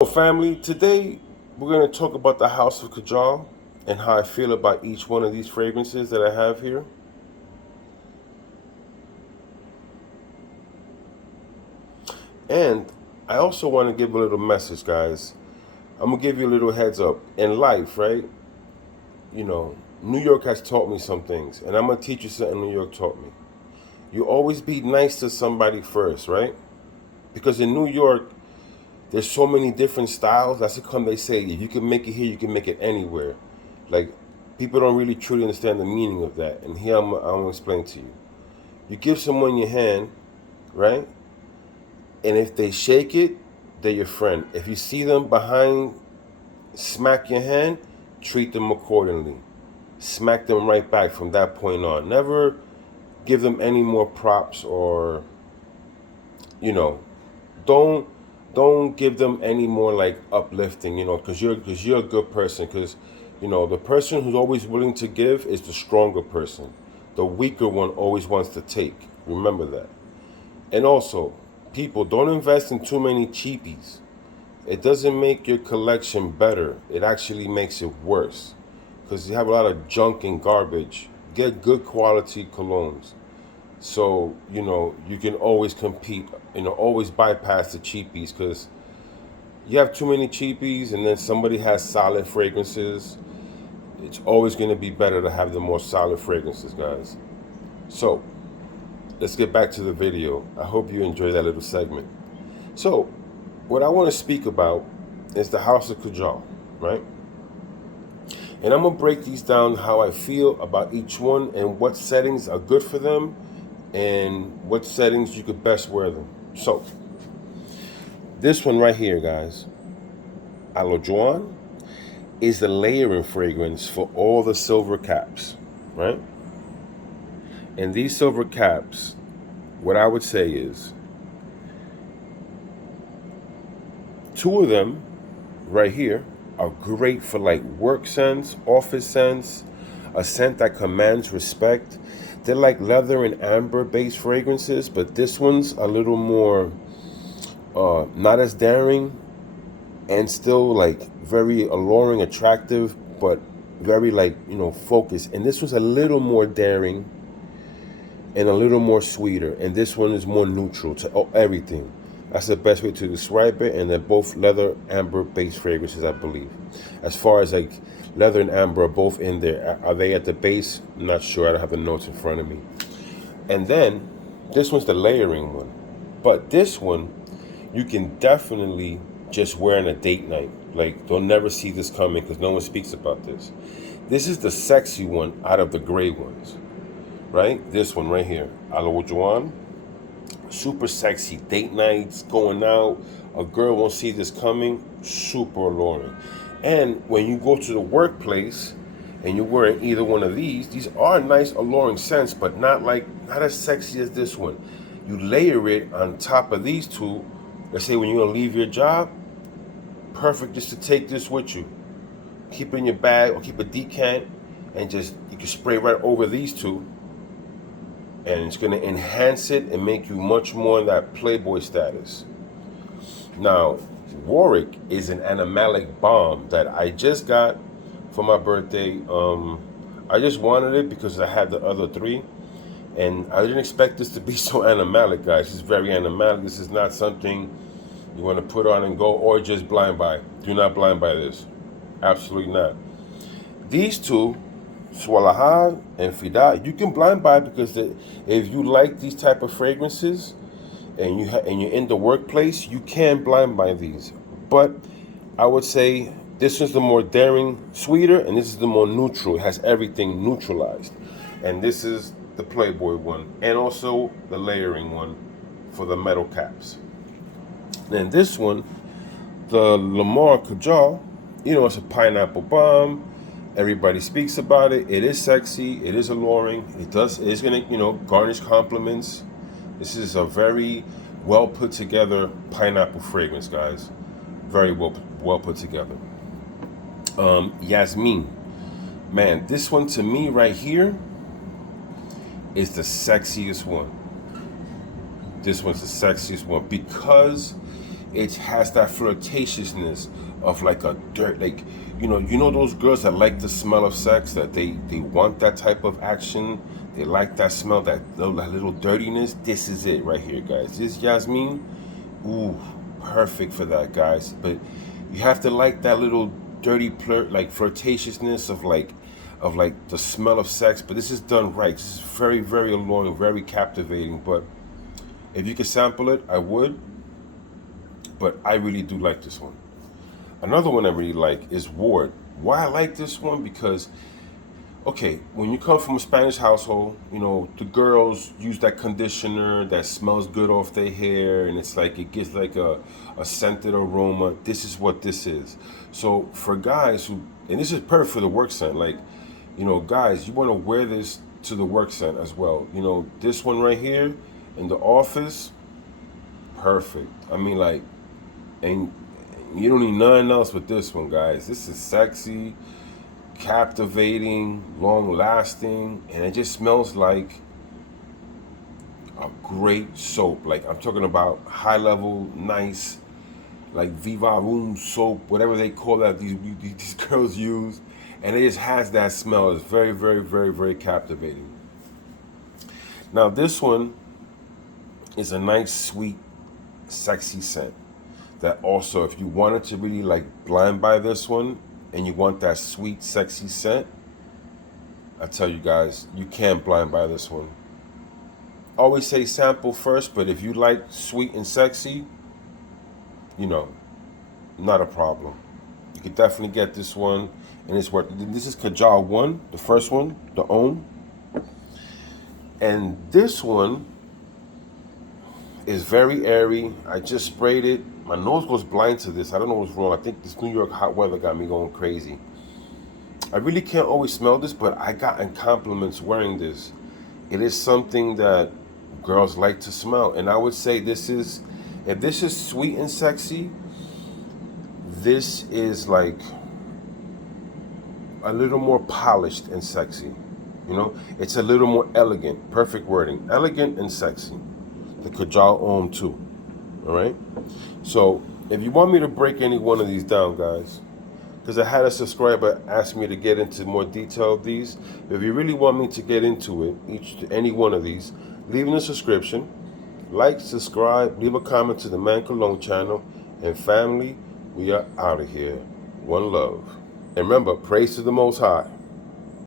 Hello, family. Today we're going to talk about the House of Kajal and how I feel about each one of these fragrances that I have here. And I also want to give a little message, guys. I'm going to give you a little heads up. In life, right? You know, New York has taught me some things, and I'm going to teach you something New York taught me. You always be nice to somebody first, right? Because in New York, there's so many different styles. That's how come they say if you can make it here, you can make it anywhere. Like, people don't really truly understand the meaning of that. And here I'm gonna explain to you. You give someone your hand, right? And if they shake it, they're your friend. If you see them behind, smack your hand, treat them accordingly. Smack them right back from that point on. Never give them any more props or, you know, don't don't give them any more like uplifting, because you're a good person. Because the person who's always willing to give is the stronger person. The weaker one always wants to take. Remember that. And also, people, don't invest in too many cheapies. It doesn't make your collection better. It actually makes it worse because you have a lot of junk and garbage. Get good quality colognes. So, you can always compete, always bypass the cheapies, because you have too many cheapies and then somebody has solid fragrances. It's always going to be better to have the more solid fragrances, guys. So, let's get back to the video. I hope you enjoyed that little segment. So, what I want to speak about is the House of Kajal, right? And I'm going to break these down how I feel about each one and what settings are good for them and what settings you could best wear them. So, this one right here, guys, Alojuan, is the layering fragrance for all the silver caps, right? And these silver caps, what I would say is, two of them right here are great for like work scents, office scents, a scent that commands respect. They're like leather and amber based fragrances, but this one's a little more not as daring and still like very alluring, attractive, but very like, focused. And this was a little more daring and a little more sweeter. And this one is more neutral to everything. That's the best way to describe it. And they're both leather amber based fragrances, I believe. As far as like leather and amber are both in there. Are they at the base? I'm not sure. I don't have the notes in front of me. And then this one's the layering one. But this one, you can definitely just wear on a date night. Like, they'll never see this coming because no one speaks about this. This is the sexy one out of the gray ones, right? This one right here, Aloe Juan. Super sexy. Date nights, going out. A girl won't see this coming. Super alluring. And when you go to the workplace and you're wearing either one of these are nice alluring scents, but not as sexy as this one. You layer it on top of these two. Let's say when you're gonna leave your job, perfect just to take this with you. Keep it in your bag or keep a decant and just, you can spray right over these two and it's gonna enhance it and make you much more in that Playboy status. Now, Warwick is an animalic bomb that I just got for my birthday. I just wanted it because I had the other three. And I didn't expect this to be so animalic, guys. It's very animalic. This is not something you want to put on and go or just blind buy. Do not blind buy this. Absolutely not. These two, Swalahad and Fida, you can blind buy because if you like these type of fragrances and you're in the workplace, you can blind buy these. But I would say this is the more daring, sweeter, and this is the more neutral. It has everything neutralized. And this is the Playboy one, and also the layering one for the metal caps. Then this one, the Lamar Kajal, it's a pineapple bomb. Everybody speaks about it. It is sexy. It is alluring. It is going to, garnish compliments. This is a very well put together pineapple fragrance, guys. Very well put together. Yasmin, man, this one to me right here is the sexiest one. This one's the sexiest one because it has that flirtatiousness of like a dirt, like you know those girls that like the smell of sex, that they want that type of action, they like that smell, that little dirtiness. This is it right here, guys. This Yasmin, ooh, perfect for that, guys. But you have to like that little dirty like flirtatiousness of like the smell of sex. But this is done right. This is very, very alluring, very captivating. But if you could sample it, I would. But I really do like this one. Another one I really like is Ward. Why I like this one? Because, okay, when you come from a Spanish household, you know, the girls use that conditioner that smells good off their hair, and it's like it gives like a scented aroma. This is what this is. So for guys who, and this is perfect for the work scent, like, you know, guys, you want to wear this to the work scent as well. You know, this one right here in the office, perfect. I mean, like, and you don't need nothing else but this one, guys. This is sexy, captivating, long lasting, and it just smells like a great soap. Like, I'm talking about high level, nice, like Viva Room soap, whatever they call that these girls use. And it just has that smell. It's very, very, very, very captivating. Now, this one is a nice, sweet, sexy scent. That also, if you wanted to really like blind buy this one and you want that sweet, sexy scent, I tell you guys, you can't blind buy this one. Always say sample first, but if you like sweet and sexy, you know, not a problem. You could definitely get this one, and it's worth. This is Kajal 1, the first one, the Ohm. And this one is very airy. I just sprayed it. My nose goes blind to this. I don't know what's wrong. I think this New York hot weather got me going crazy. I really can't always smell this, but I got in compliments wearing this. It is something that girls like to smell. And I would say this is, if this is sweet and sexy, this is like a little more polished and sexy. You know, it's a little more elegant. Perfect wording. Elegant and sexy. The Kajal Ohm 2. All right? So, if you want me to break any one of these down, guys, because I had a subscriber ask me to get into more detail of these. If you really want me to get into it, any one of these, leave in the subscription, like, subscribe, leave a comment to the Man Cologne channel, and family, we are out of here. One love. And remember, praise to the Most High.